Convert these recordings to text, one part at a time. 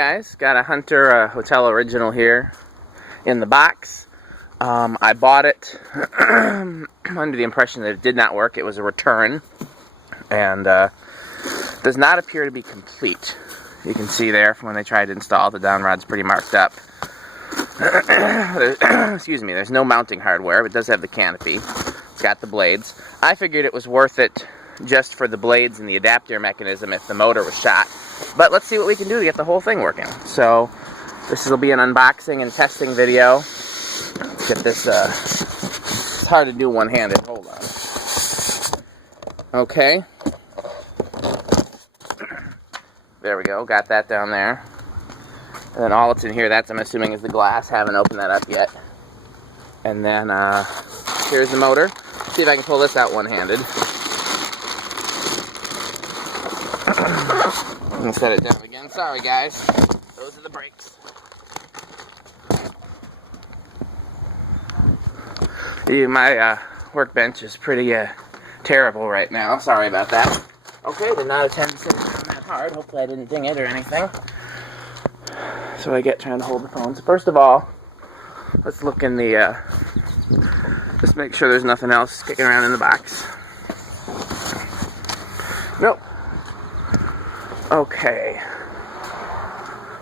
Guys, got a Hunter Hotel Original here in the box. I bought it under the impression that it did not work. It was a return and does not appear to be complete. You can see there from when they tried to install it, the down rod's pretty marked up. Excuse me, there's no mounting hardware, but it does have the canopy. It's got the blades. I figured it was worth it just for the blades and the adapter mechanism if the motor was shot. But let's see what we can do to get the whole thing working. So this will be an unboxing and testing video. Let's get this, it's hard to do one-handed. Hold on. Okay. There we go, got that down there. And then all that's in here, that's, I'm assuming, is the glass. Haven't opened that up yet. And then, here's the motor. See if I can pull this out one-handed. I'm going to set it down again. Sorry, guys. Those are the brakes. My workbench is pretty terrible right now. Sorry about that. Okay, did not intend to sit down that hard. Hopefully I didn't ding it or anything. That's what I get trying to hold the phone. So first of all, let's look in the, just make sure there's nothing else kicking around in the box. Nope. Okay.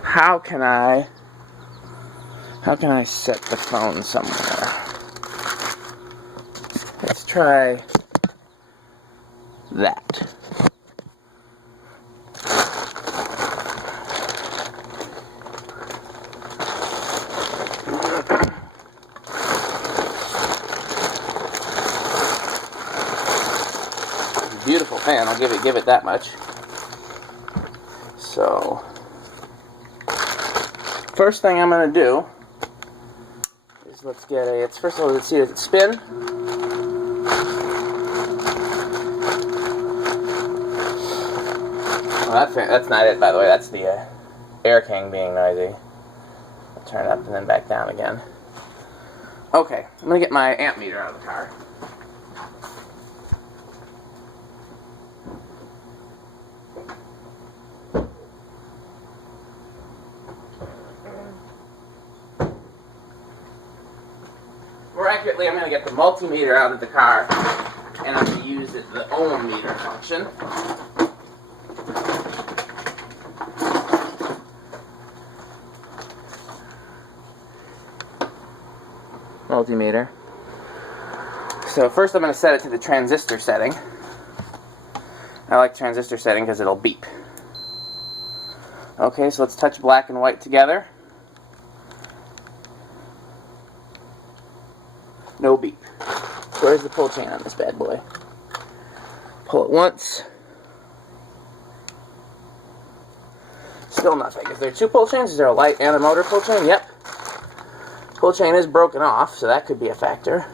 How can I set the phone somewhere? Let's try that. Beautiful fan, I'll give it that much. So, first thing I'm going to do is let's get a, first of all, let's see, does it spin? Oh, that's not it, by the way, that's the air king being noisy. I'll turn it up and then back down again. Okay, I'm going to get my amp meter out of the car. More accurately, I'm going to get the multimeter out of the car, and I'm going to use the ohm meter function. Multimeter. So first I'm going to set it to the transistor setting. I like transistor setting because it'll beep. Okay, so let's touch black and white together. No beep. Where's the pull chain on this bad boy? Pull it once. Still nothing. Is there two pull chains? Is there a light and a motor pull chain? Yep. Pull chain is broken off, so that could be a factor.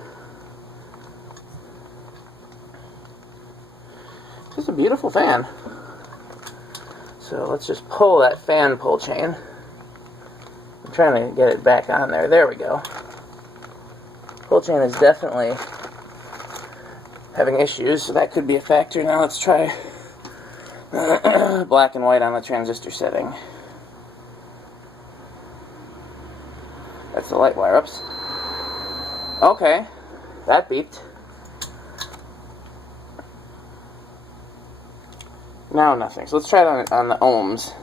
This is a beautiful fan. So let's just pull that fan pull chain. I'm trying to get it back on there. There we go. Pull chain is definitely having issues, so that could be a factor. Now let's try black and white on the transistor setting. That's the light wire. Oops. Okay, that beeped. Now nothing. So let's try it on the ohms.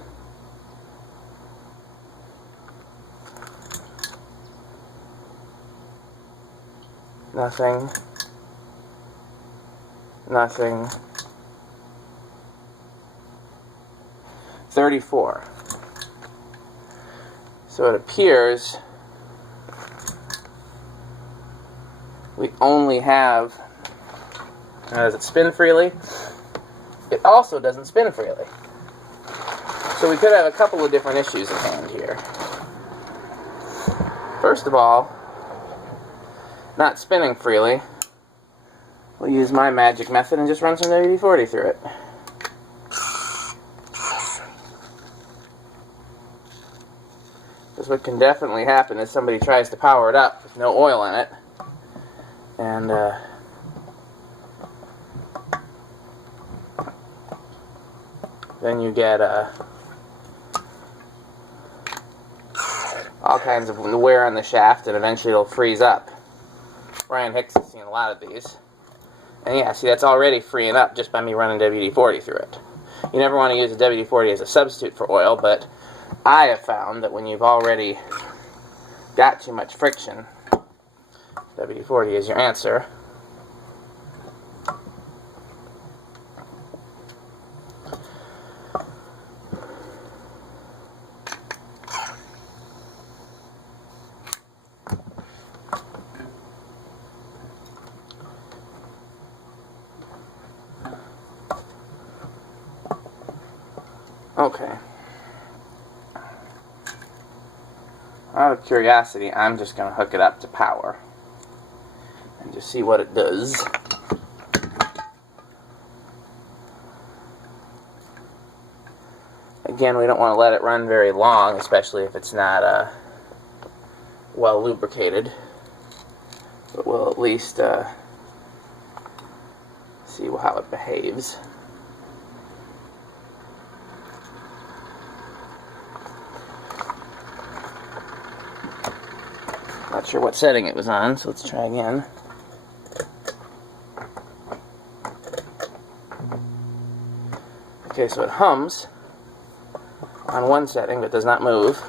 Nothing. Nothing. 34. So it appears we only have, does it spin freely? It also doesn't spin freely. So we could have a couple of different issues at hand here. First of all, not spinning freely. We'll use my magic method and just run some WD-40 through it. Because what can definitely happen is somebody tries to power it up with no oil in it. And then you get all kinds of wear on the shaft, and eventually it'll freeze up. Brian Hicks has seen a lot of these. And yeah, see, that's already freeing up just by me running WD-40 through it. You never want to use a WD-40 as a substitute for oil, but I have found that when you've already got too much friction, WD-40 is your answer. Okay. Out of curiosity, I'm just going to hook it up to power and just see what it does. Again, we don't want to let it run very long, especially if it's not well lubricated. But we'll at least see how it behaves. Not sure what setting it was on, so let's try again. Okay, so it hums on one setting but does not move.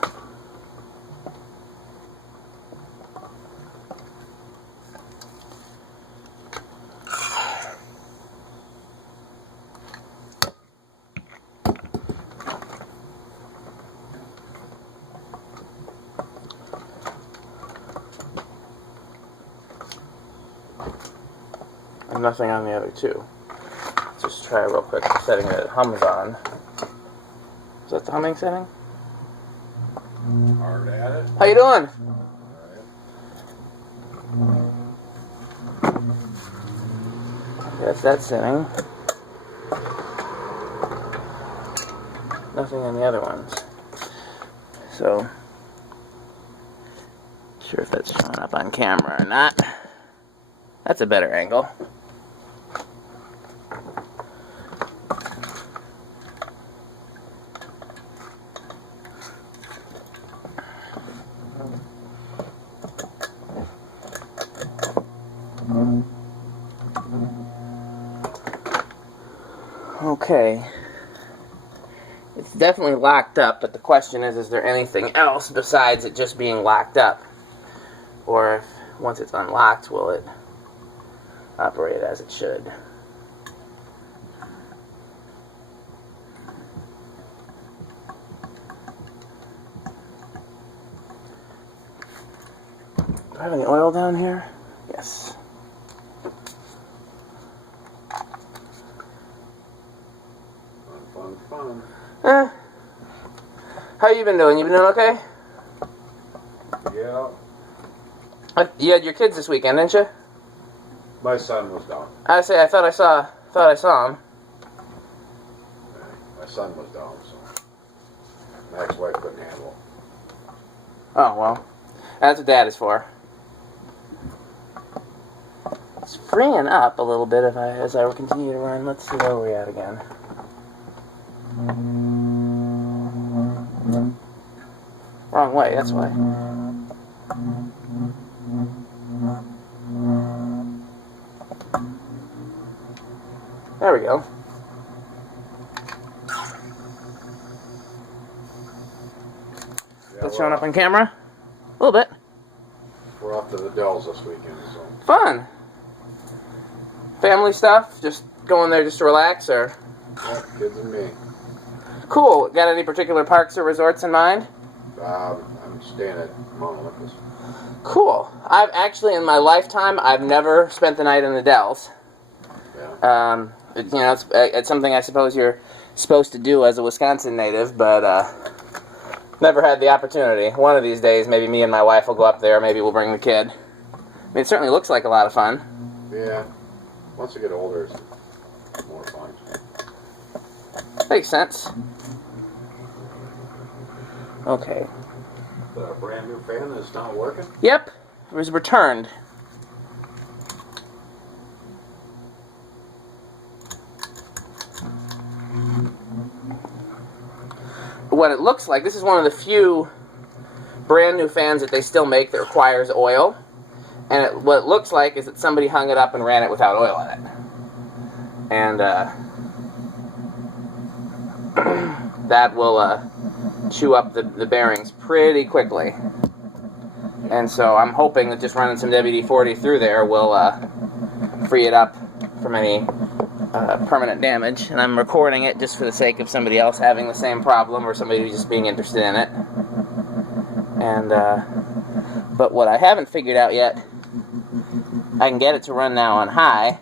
And nothing on the other two. Let's just try real quick the setting that it hums on. Is that the humming setting? Hard at it. How you doing? That's that setting. Nothing on the other ones. So, not sure if that's showing up on camera or not. That's a better angle. Okay. It's definitely locked up, but the question is there anything else besides it just being locked up? Or if, once it's unlocked, will it operate as it should? Do I have any oil down here? Yes. Fun. How you been doing? You been doing okay? Yeah. You had your kids this weekend, didn't you? My son was down. I thought I saw him. My son was down, so my ex-wife couldn't handle him. Oh well, that's what Dad is for. It's freeing up a little bit as I continue to run. Let's see where we're at again. Wrong way, that's why. There we go. Yeah, That's showing up on camera? A little bit. We're off to the Dells this weekend, so. Fun. Family stuff? Just going there just to relax, or? Yeah, kids and me. Cool. Got any particular parks or resorts in mind? I'm staying at Mount Olympus. Cool. I've actually, in my lifetime, I've never spent the night in the Dells. Yeah. You know, it's something I suppose you're supposed to do as a Wisconsin native, but never had the opportunity. One of these days, maybe me and my wife will go up there. Maybe we'll bring the kid. I mean, it certainly looks like a lot of fun. Yeah. Once you get older, it's more fun. Makes sense. Okay. A brand new fan that's not working? Yep. It was returned. What it looks like, this is one of the few brand new fans that they still make that requires oil. And what it looks like is that somebody hung it up and ran it without oil in it. And that will chew up the bearings pretty quickly. And so I'm hoping that just running some WD-40 through there will free it up from any permanent damage. And I'm recording it just for the sake of somebody else having the same problem or somebody who's just being interested in it. And but what I haven't figured out yet, I can get it to run now on high.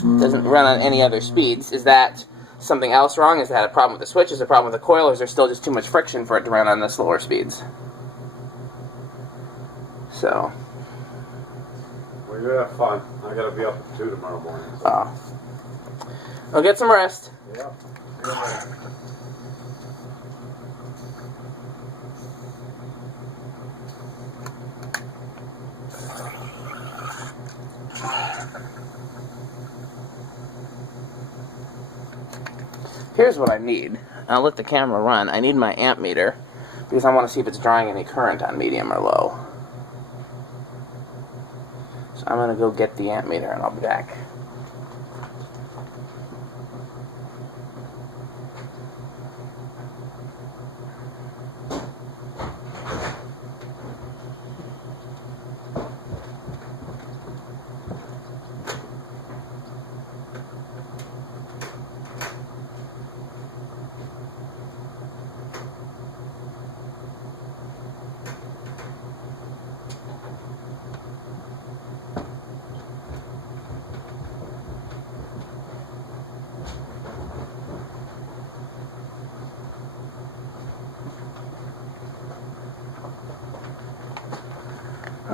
Doesn't run on any other speeds. Is that something else wrong? Is that a problem with the switch? Is it a problem with the coil? Or is there still just too much friction for it to run on the slower speeds? So. Well, you have fun. I gotta be up at 2 tomorrow morning. So. I'll get some rest. Yeah. Here's what I need. I'll let the camera run. I need my amp meter because I want to see if it's drawing any current on medium or low. So I'm going to go get the amp meter and I'll be back.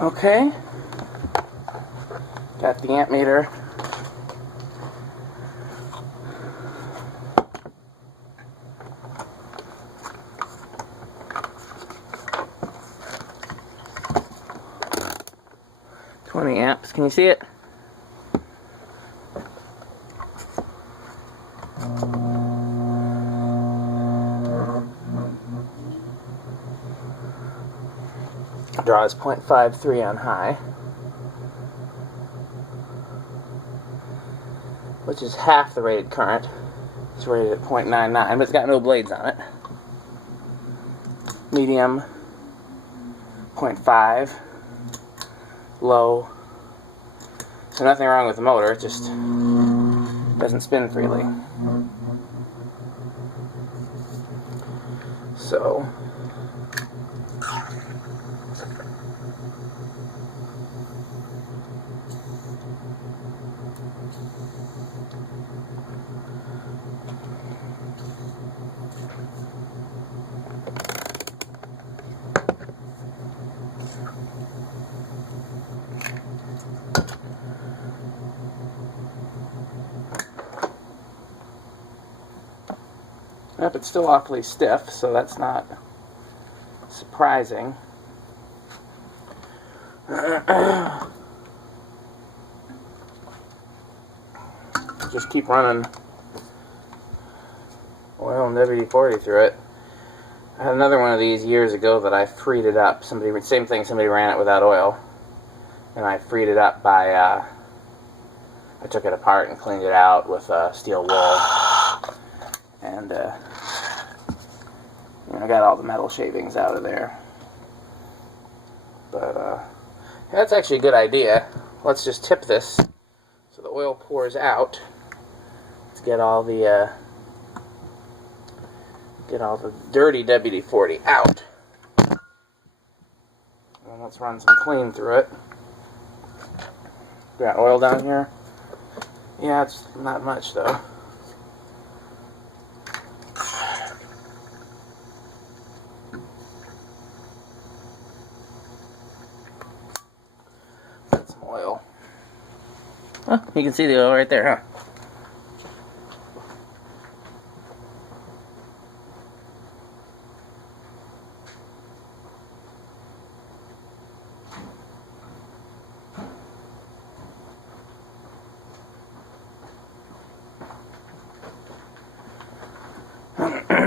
Okay, got the amp meter. $20 amps, can you see it? Draws 0.53 on high, which is half the rated current. It's rated at 0.99, but it's got no blades on it. Medium, 0.5. Low. So nothing wrong with the motor, it just doesn't spin freely. So yep, it's still awfully stiff, so that's not surprising. Just keep running oil and WD-40 through it. I had another one of these years ago that I freed it up. Same thing, somebody ran it without oil. And I freed it up by, I took it apart and cleaned it out with steel wool. And, I got all the metal shavings out of there. But, yeah, that's actually a good idea. Let's just tip this so the oil pours out. Let's get all the dirty WD-40 out. And let's run some clean through it. Got oil down here? Yeah, it's not much though. Got some oil. Oh, you can see the oil right there, huh?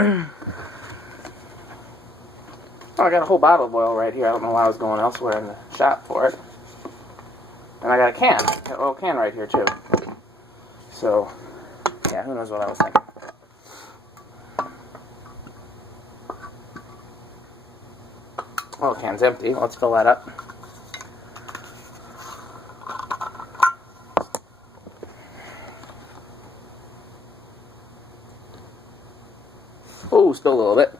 Oh, I got a whole bottle of oil right here. I don't know why I was going elsewhere in the shop for it. And I got a can, an oil can right here too. So, yeah, who knows what I was thinking. Oil can's empty. Let's fill that up. Oh, spilled a little bit.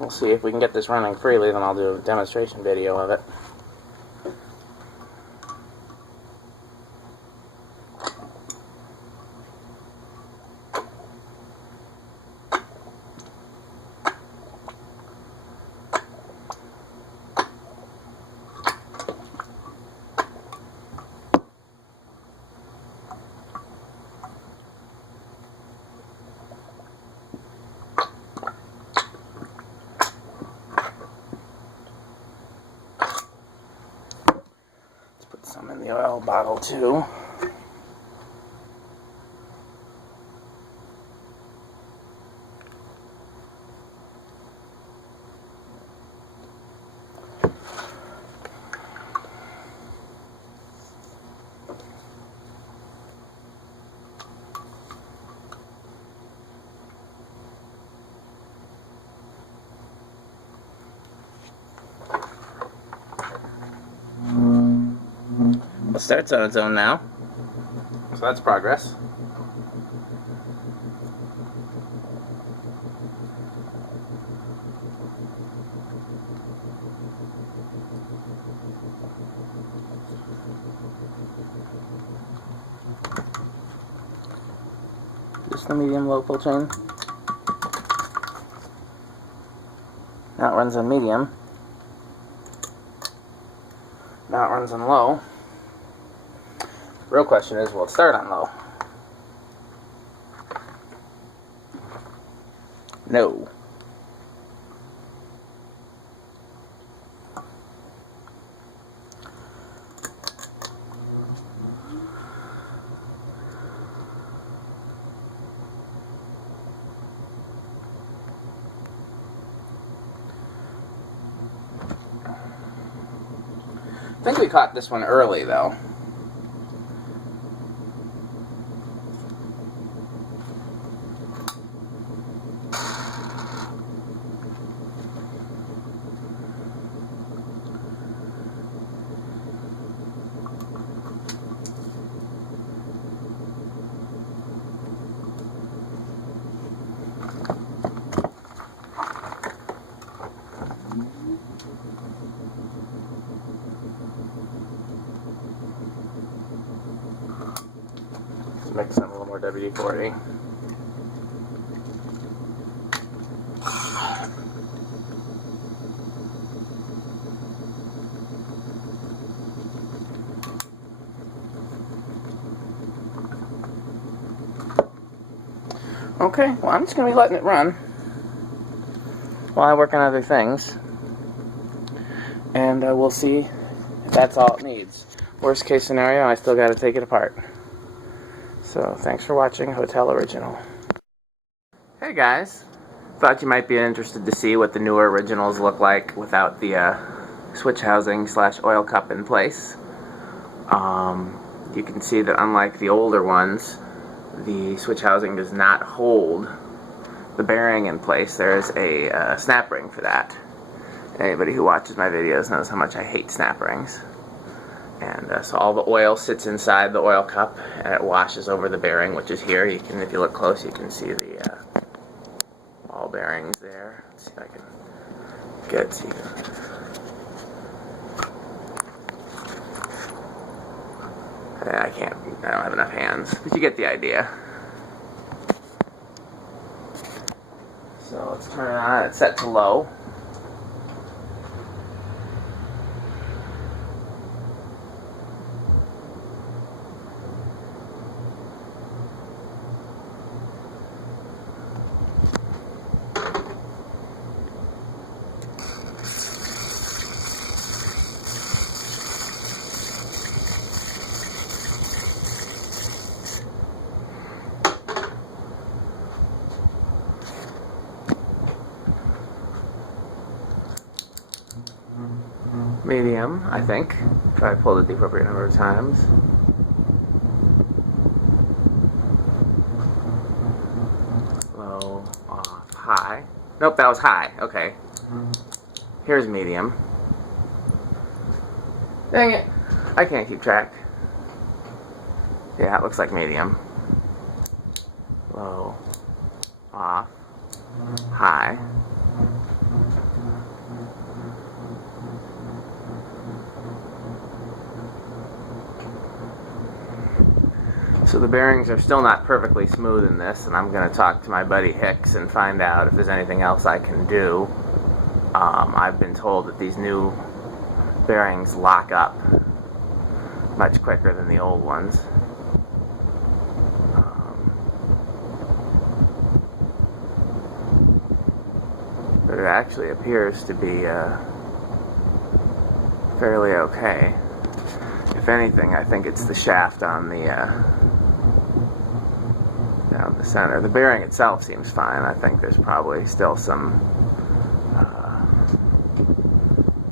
We'll see if we can get this running freely, then I'll do a demonstration video of it. Some in the oil bottle too. It starts on its own now, so that's progress. Just the medium low pull chain. Now it runs on medium. Now it runs on low. Real question is, will it start on low? No. I think we caught this one early though. Mix in a little more WD-40. Okay, well I'm just going to be letting it run while I work on other things. And we'll see if that's all it needs. Worst case scenario, I still got to take it apart. So, thanks for watching Hotel Original. Hey guys, thought you might be interested to see what the newer originals look like without the switch housing / oil cup in place. You can see that unlike the older ones, the switch housing does not hold the bearing in place. There is a snap ring for that. Anybody who watches my videos knows how much I hate snap rings. And so all the oil sits inside the oil cup and it washes over the bearing, which is here. You can, if you look close, you can see the ball bearings there. Let's see if I can get it to you. I can't, I don't have enough hands, but you get the idea. So let's turn it on. It's set to low. I think, if I pulled it the appropriate number of times. Low, off, high. Nope, that was high. Okay. Here's medium. Dang it. I can't keep track. Yeah, it looks like medium. Low, off, high. So the bearings are still not perfectly smooth in this, and I'm going to talk to my buddy Hicks and find out if there's anything else I can do. I've been told that these new bearings lock up much quicker than the old ones. But it actually appears to be fairly okay. If anything, I think it's the shaft on the down the center. The bearing itself seems fine. I think there's probably still some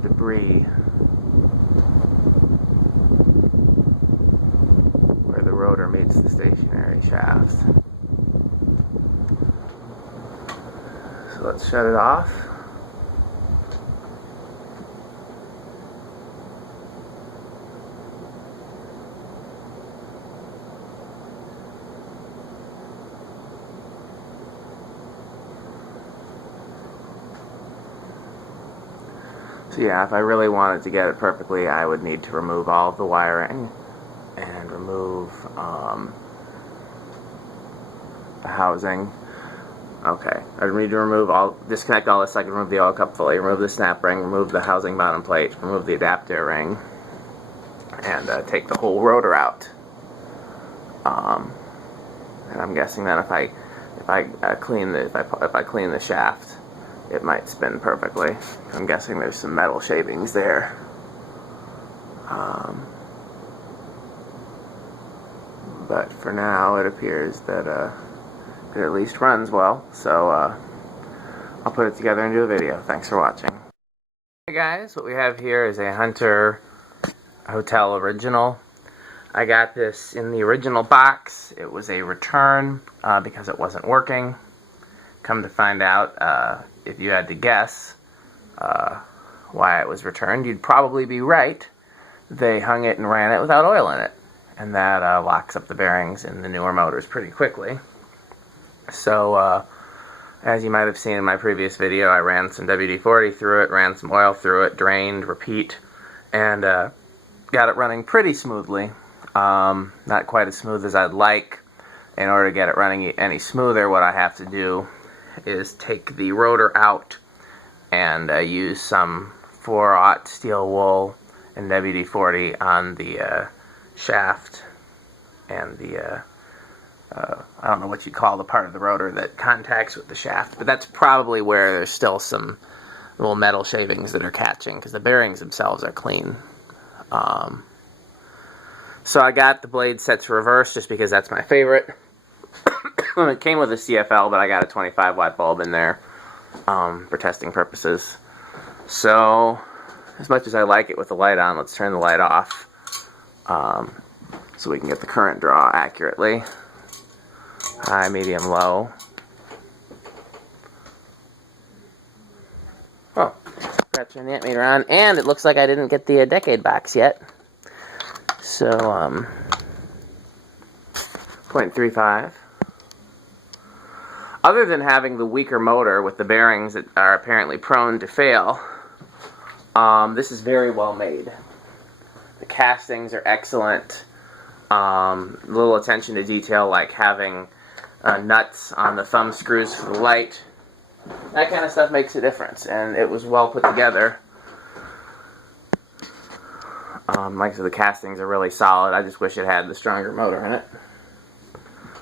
debris where the rotor meets the stationary shaft. So let's shut it off. So yeah, if I really wanted to get it perfectly, I would need to remove all of the wiring and remove the housing. Okay, I'd need to disconnect all this so I can remove the oil cup fully, remove the snap ring, remove the housing bottom plate, remove the adapter ring, and take the whole rotor out. And I'm guessing that if I clean the shaft, it might spin perfectly. I'm guessing there's some metal shavings there. But for now, it appears that it at least runs well. So I'll put it together and do a video. Thanks for watching. Hey guys, what we have here is a Hunter Hotel Original. I got this in the original box. It was a return because it wasn't working. Come to find out, if you had to guess why it was returned, you'd probably be right. They hung it and ran it without oil in it, and that locks up the bearings in the newer motors pretty quickly. So, as you might have seen in my previous video, I ran some WD-40 through it, ran some oil through it, drained, repeat, and got it running pretty smoothly. Not quite as smooth as I'd like. In order to get it running any smoother, what I have to do is take the rotor out and use some 4/0 steel wool and WD-40 on the shaft and the I don't know what you'd call the part of the rotor that contacts with the shaft, but that's probably where there's still some little metal shavings that are catching, because the bearings themselves are clean. So I got the blade set to reverse just because that's my favorite. It came with a CFL, but I got a 25 watt bulb in there for testing purposes. So, as much as I like it with the light on, let's turn the light off so we can get the current draw accurately. High, medium, low. Oh, forgot to turn the ammeter on, and it looks like I didn't get the decade box yet. So, 0.35. Other than having the weaker motor with the bearings that are apparently prone to fail, this is very well made. The castings are excellent. Little attention to detail, like having nuts on the thumb screws for the light. That kind of stuff makes a difference, and it was well put together. Like I said, the castings are really solid. I just wish it had the stronger motor in it.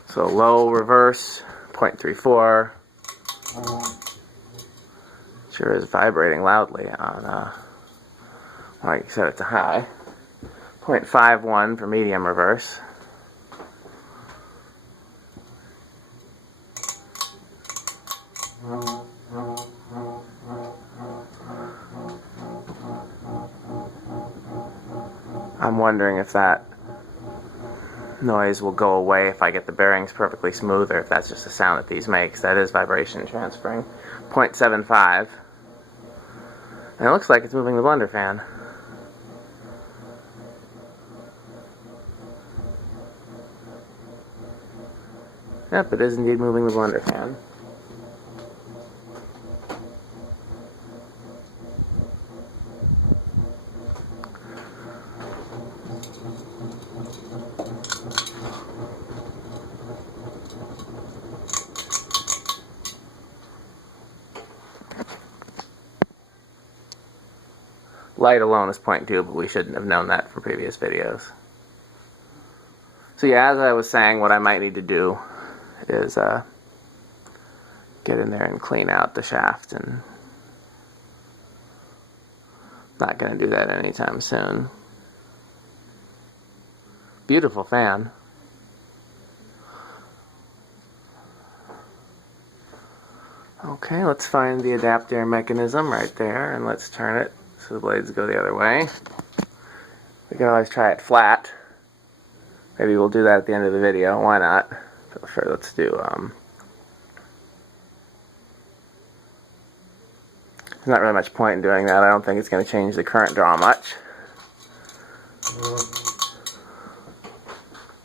So low reverse, 0.34. Sure is vibrating loudly on, like I said, it's a high. 0.51 for medium reverse. And 0.5 for low. 0.5 for I'm wondering if that noise will go away if I get the bearings perfectly smooth, or if that's just the sound that these makes. That is vibration transferring. 0.75. And it looks like it's moving the blender fan. Yep, it is indeed moving the blender fan. Light alone is 0.2, but we shouldn't have known that for previous videos. So yeah, as I was saying, what I might need to do is get in there and clean out the shaft, and not going to do that anytime soon. Beautiful fan. Okay, let's find the adapter mechanism right there, and let's turn it so the blades go the other way. We can always try it flat. Maybe we'll do that at the end of the video. Why not? Sure, let's do there's not really much point in doing that. I don't think it's going to change the current draw much.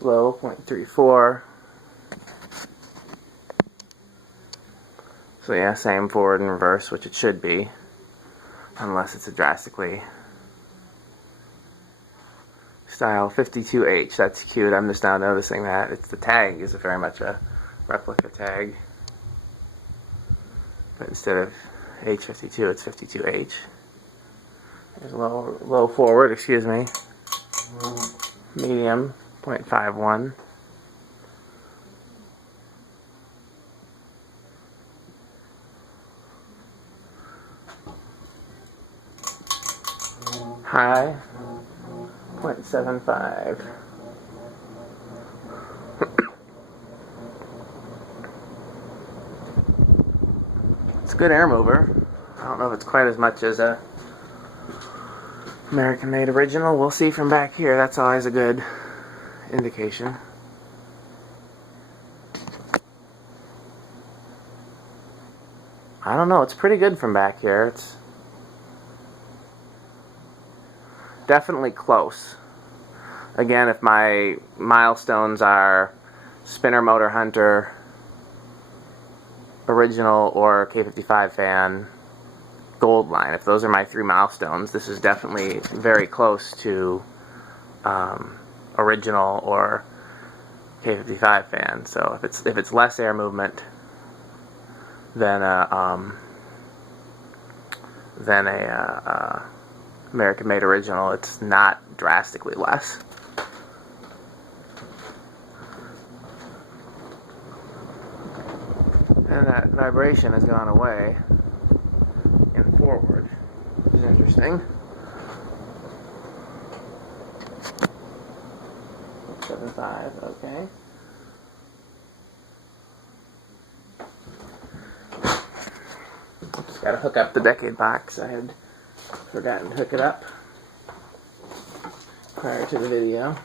Low 0.34. So yeah, same forward and reverse, which it should be, unless it's a drastically style 52H. That's cute. I'm just now noticing that it's the tag is very much a replica tag, but instead of H52, it's 52H. There's low forward, excuse me. Medium 0.51. High 0.75. It's a good air mover. I don't know if it's quite as much as a American made original. We'll see from back here. That's always a good indication. I don't know, it's pretty good from back here. It's definitely close. Again, if my milestones are spinner motor hunter, original, or K55 fan, gold line, if those are my three milestones, this is definitely very close to original or K55 fan. So if it's less air movement than a American made original, it's not drastically less. And that vibration has gone away and forward, which is interesting. 0.75, okay. Just gotta hook up the decade box. I had forgotten to hook it up prior to the video.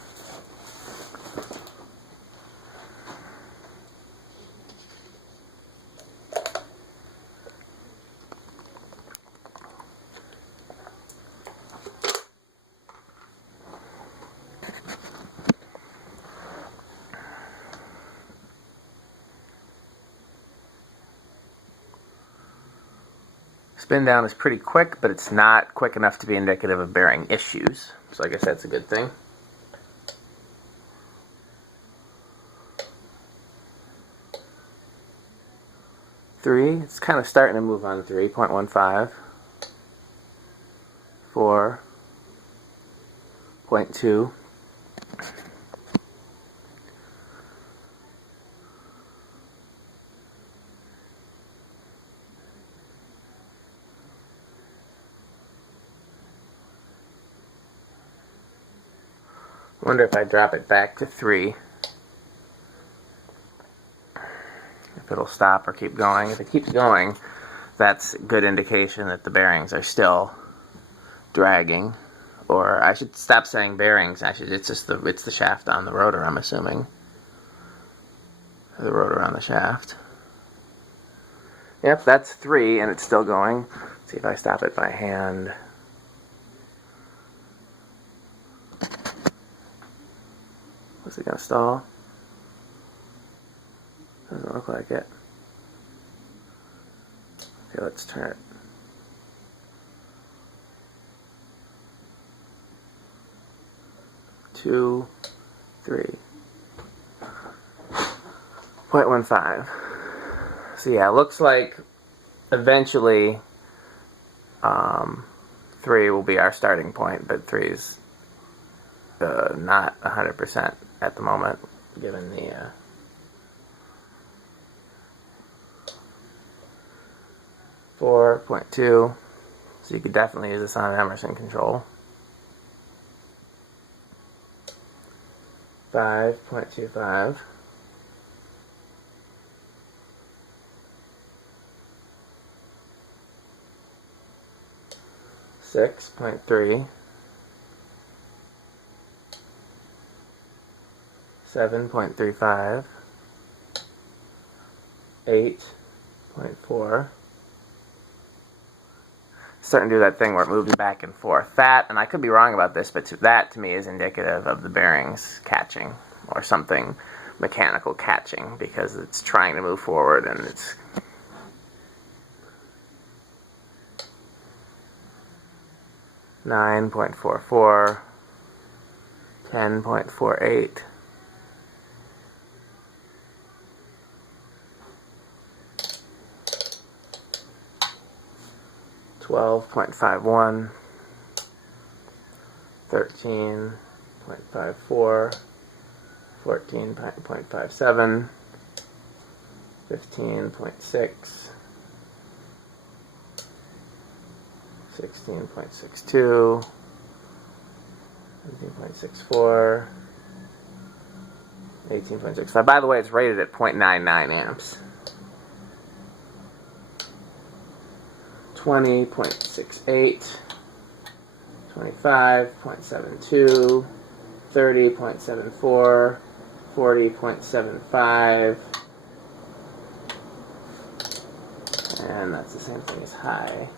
Spin down is pretty quick, but it's not quick enough to be indicative of bearing issues. So I guess that's a good thing. Three, it's kind of starting to move on 3.15. 4.2. I wonder if I drop it back to 3, if it'll stop or keep going. If it keeps going, that's a good indication that the bearings are still dragging or I should stop saying bearings. Actually, it's the shaft on the rotor, I'm assuming. The rotor on the shaft. Yep, that's 3, and it's still going. Let's see if I stop it by hand. Was it gonna stall? Doesn't look like it. Okay, let's turn it. Two, 3. 0.15. So yeah, it looks like eventually 3 will be our starting point, but 3 is not 100% at the moment, given the 4.2. So you could definitely use this on an Emerson control. 5.25. 6.3. 7.35. 8.4. Starting to do that thing where it moves back and forth. That, and I could be wrong about this, but that to me is indicative of the bearings catching, or something mechanical catching, because it's trying to move forward and it's 9.44, 10.48, 12.51, 13.54, 14.57, 15.6, 16.62, 17.64, 18.65. By the way, it's rated at 0.99 amps. 20.68, 25.72, 30.74, 40.75, and that's the same thing as high.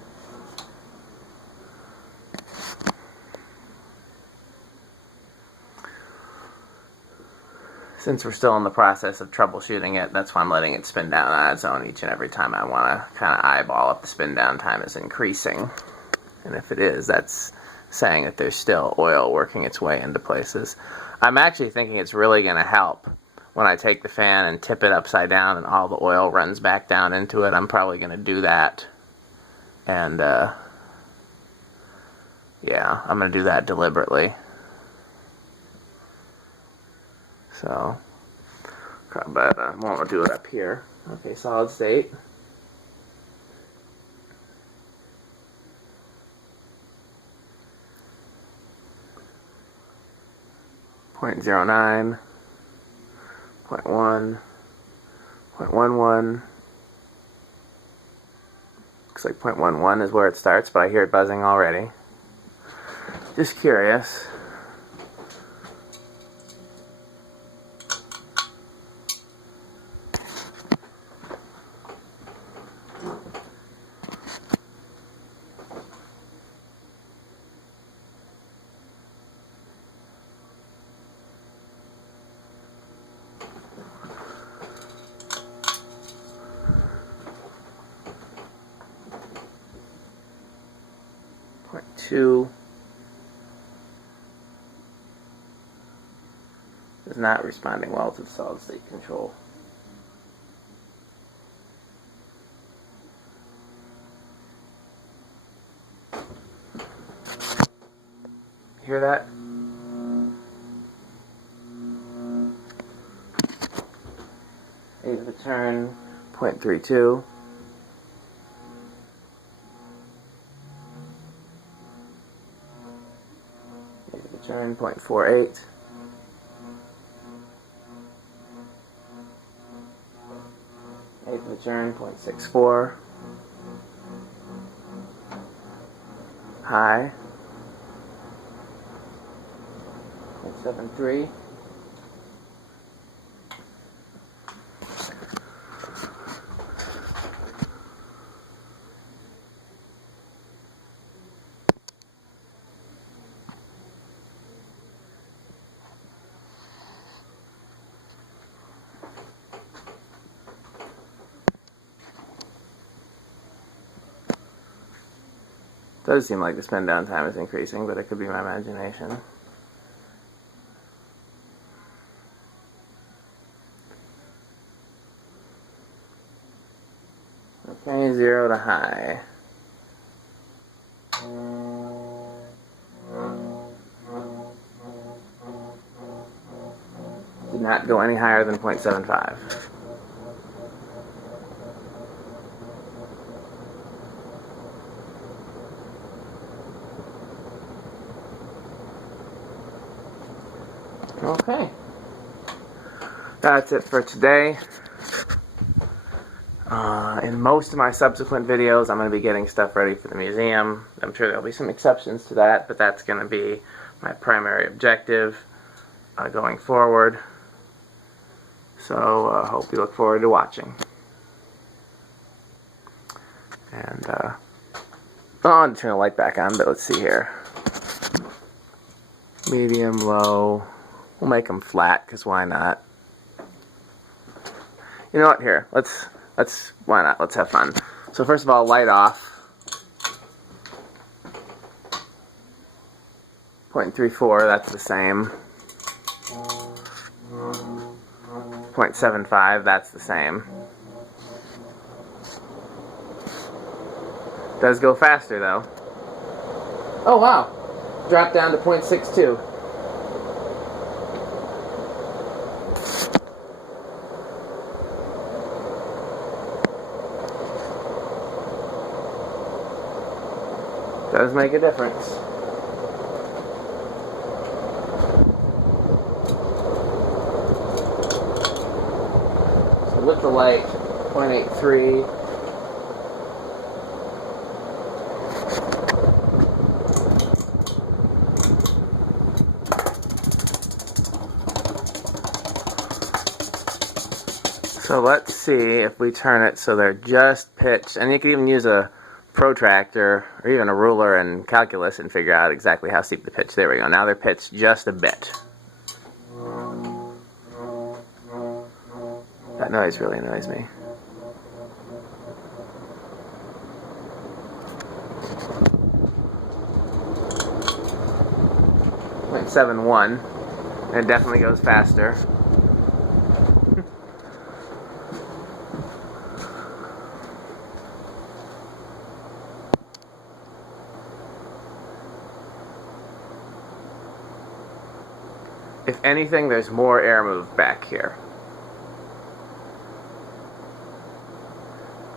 Since we're still in the process of troubleshooting it, that's why I'm letting it spin down on its own each and every time I want to kind of eyeball if the spin down time is increasing. And if it is, that's saying that there's still oil working its way into places. I'm actually thinking it's really going to help when I take the fan and tip it upside down and all the oil runs back down into it. I'm probably going to do that. And, yeah, I'm going to do that deliberately. So, but I won't do it up here. Okay, solid state. .09, 0.1, 0.11. Looks like 0.11 is where it starts, but I hear it buzzing already. Just curious. .2 is not responding well to the solid state control. Hear that? Eighth of a turn, 0.32. Eighth of a turn, 0.48. Eighth of a turn, 0.64. High. 0.73. Does seem like the spin down time is increasing, but it could be my imagination. Okay, 0 to high. Did not go any higher than 0.75. Okay, that's it for today. In most of my subsequent videos, I'm going to be getting stuff ready for the museum. I'm sure there'll be some exceptions to that, but that's going to be my primary objective going forward. So, hope you look forward to watching. And, I want to turn the light back on, but let's see here. Medium, low. We'll make them flat, because why not? You know what? Here, why not? Let's have fun. So first of all, light off. 0.34, that's the same. 0.75, that's the same. Does go faster, though. Oh, wow. Dropped down to 0.62. Does make a difference. So with the light, 0.83. So let's see if we turn it so they're just pitched, and you can even use a protractor or even a ruler and calculus and figure out exactly how steep the pitch. There we go. Now they're pitched just a bit. That noise really annoys me. .71. It definitely goes faster. If anything, there's more air move back here.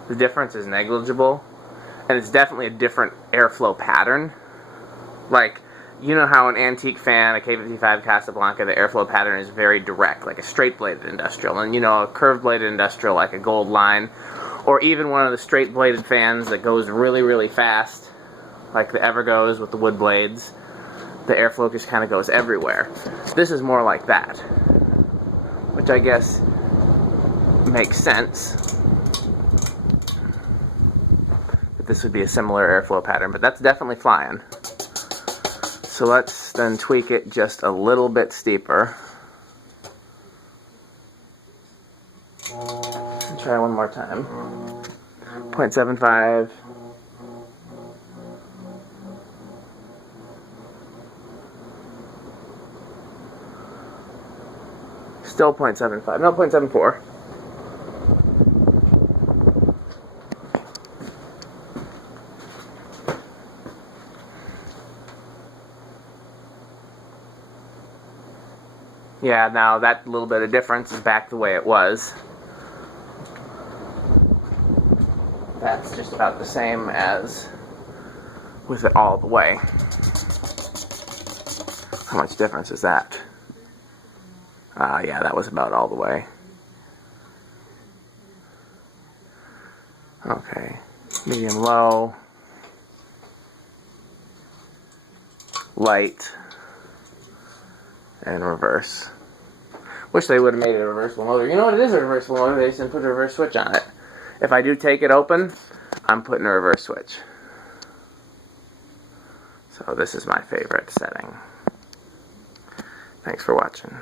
The difference is negligible, and it's definitely a different airflow pattern. Like, you know how an antique fan, a K55 Casablanca, the airflow pattern is very direct, like a straight-bladed industrial, and you know, a curved-bladed industrial like a Gold Line, or even one of the straight-bladed fans that goes really, really fast, like the Evergoes with the wood blades. The airflow just kind of goes everywhere. This is more like that, which I guess makes sense. That this would be a similar airflow pattern, but that's definitely flying. So let's then tweak it just a little bit steeper. Try one more time. 0.75. Still 0.75. No, 0.74. Yeah, now that little bit of difference is back the way it was. That's just about the same as with it all the way. How much difference is that? Yeah, that was about all the way. Okay, medium low, light, and reverse. Wish they would have made it a reversible motor. You know what, it is a reversible motor, they just didn't put a reverse switch on it. If I do take it open, I'm putting a reverse switch. So this is my favorite setting. Thanks for watching.